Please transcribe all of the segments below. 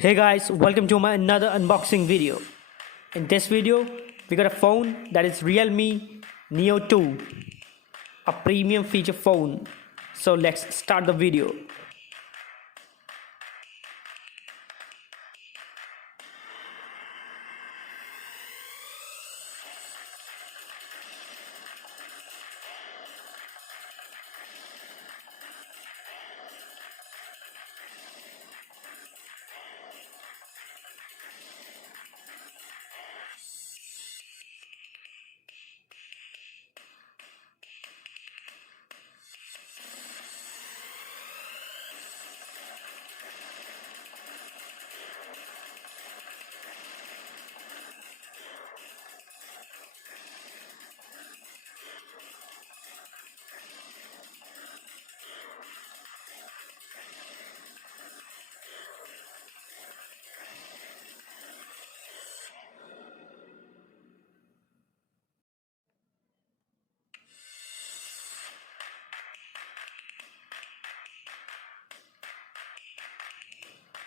Hey guys, welcome to my another unboxing video. In this video, we got a phone that is Realme Neo 2, a premium feature phone. So let's start the video.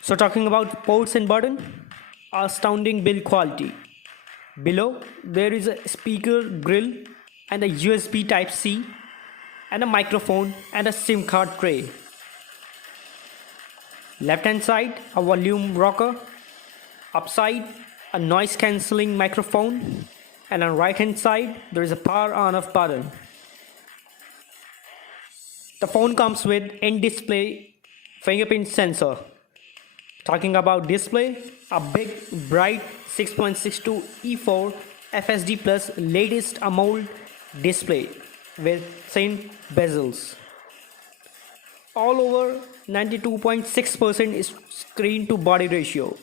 So talking about ports and button, astounding build quality. Below there is a speaker grill and a USB type C and a microphone and a SIM card tray. Left hand side a volume rocker, upside a noise cancelling microphone, and on right hand side there is a power on off button. The phone comes with in-display fingerprint sensor. Talking about display, a big bright 6.62 E4 FSD Plus latest AMOLED display with thin bezels. All over 92.6% is screen to body ratio.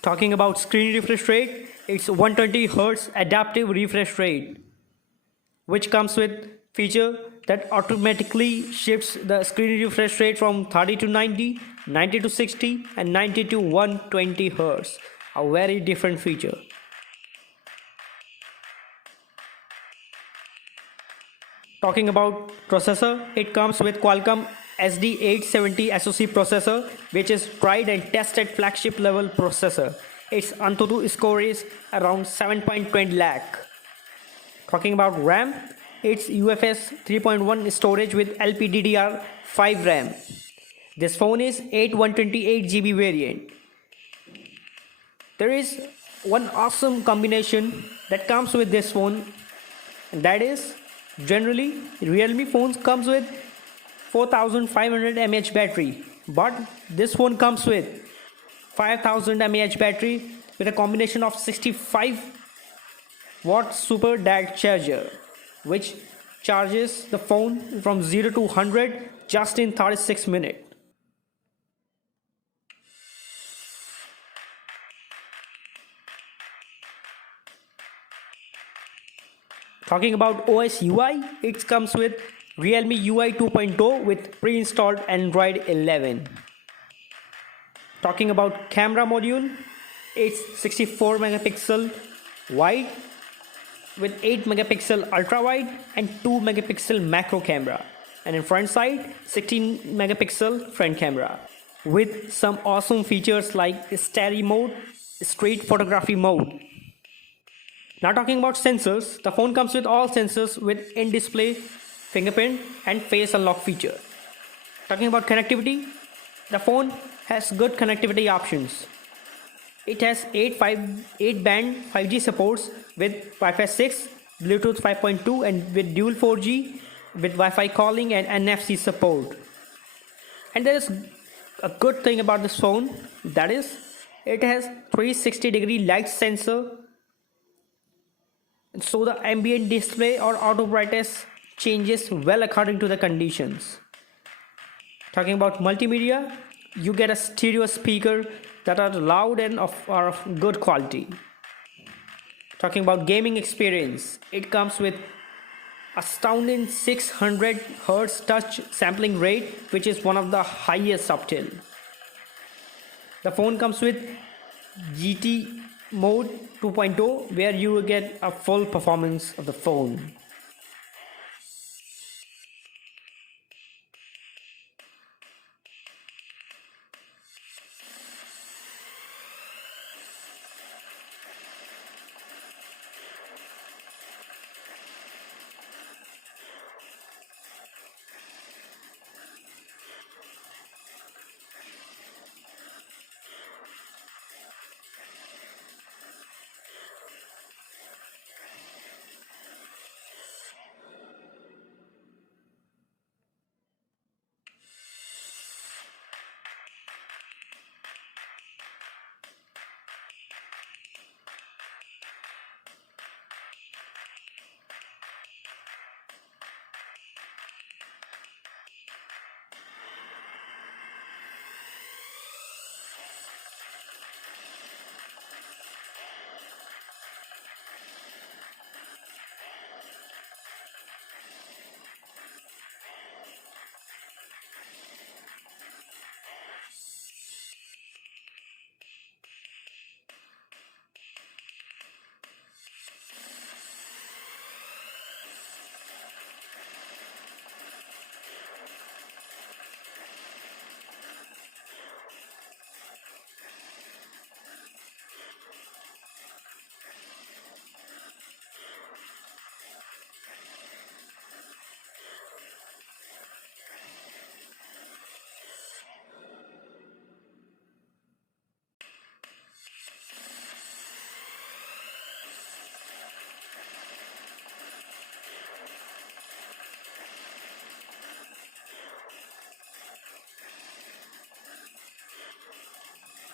Talking about screen refresh rate, it's 120Hz adaptive refresh rate, which comes with feature that automatically shifts the screen refresh rate from 30 to 90, 90 to 60, and 90 to 120Hz. A very different feature. Talking about processor, it comes with Qualcomm SD870 SoC processor, which is tried and tested flagship level processor. Its Antutu score is around 7.20 lakh. Talking about RAM, it's UFS 3.1 storage with LPDDR5 RAM. This phone is 8128GB variant. There is one awesome combination that comes with this phone, and that is generally Realme phones comes with 4500 mAh battery, but this phone comes with 5000 mAh battery with a combination of 65 watt super dad charger, which charges the phone from 0 to 100 just in 36 minutes. Talking about OS UI, it comes with Realme UI 2.0 with pre-installed Android 11. Talking about camera module, it's 64 megapixel wide with 8 megapixel ultra wide and 2 megapixel macro camera, and in front side 16 megapixel front camera with some awesome features like stereo mode, street photography mode. Now talking about sensors, the phone comes with all sensors with in-display fingerprint and face unlock feature. Talking about connectivity, the phone has good connectivity options. It has 8 band 5G supports with Wi-Fi 6, Bluetooth 5.2, and with dual 4G with Wi-Fi calling and NFC support. And there is a good thing about this phone, that is it has 360-degree light sensor, so the ambient display or auto brightness changes well according to the conditions. Talking about multimedia, you get a stereo speaker that are loud and are of good quality. Talking about gaming experience, it comes with astounding 600 Hz touch sampling rate, which is one of the highest up till. The phone comes with GT mode 2.0, where you will get a full performance of the phone.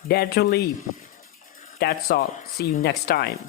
Dare to leap. That's all. See you next time.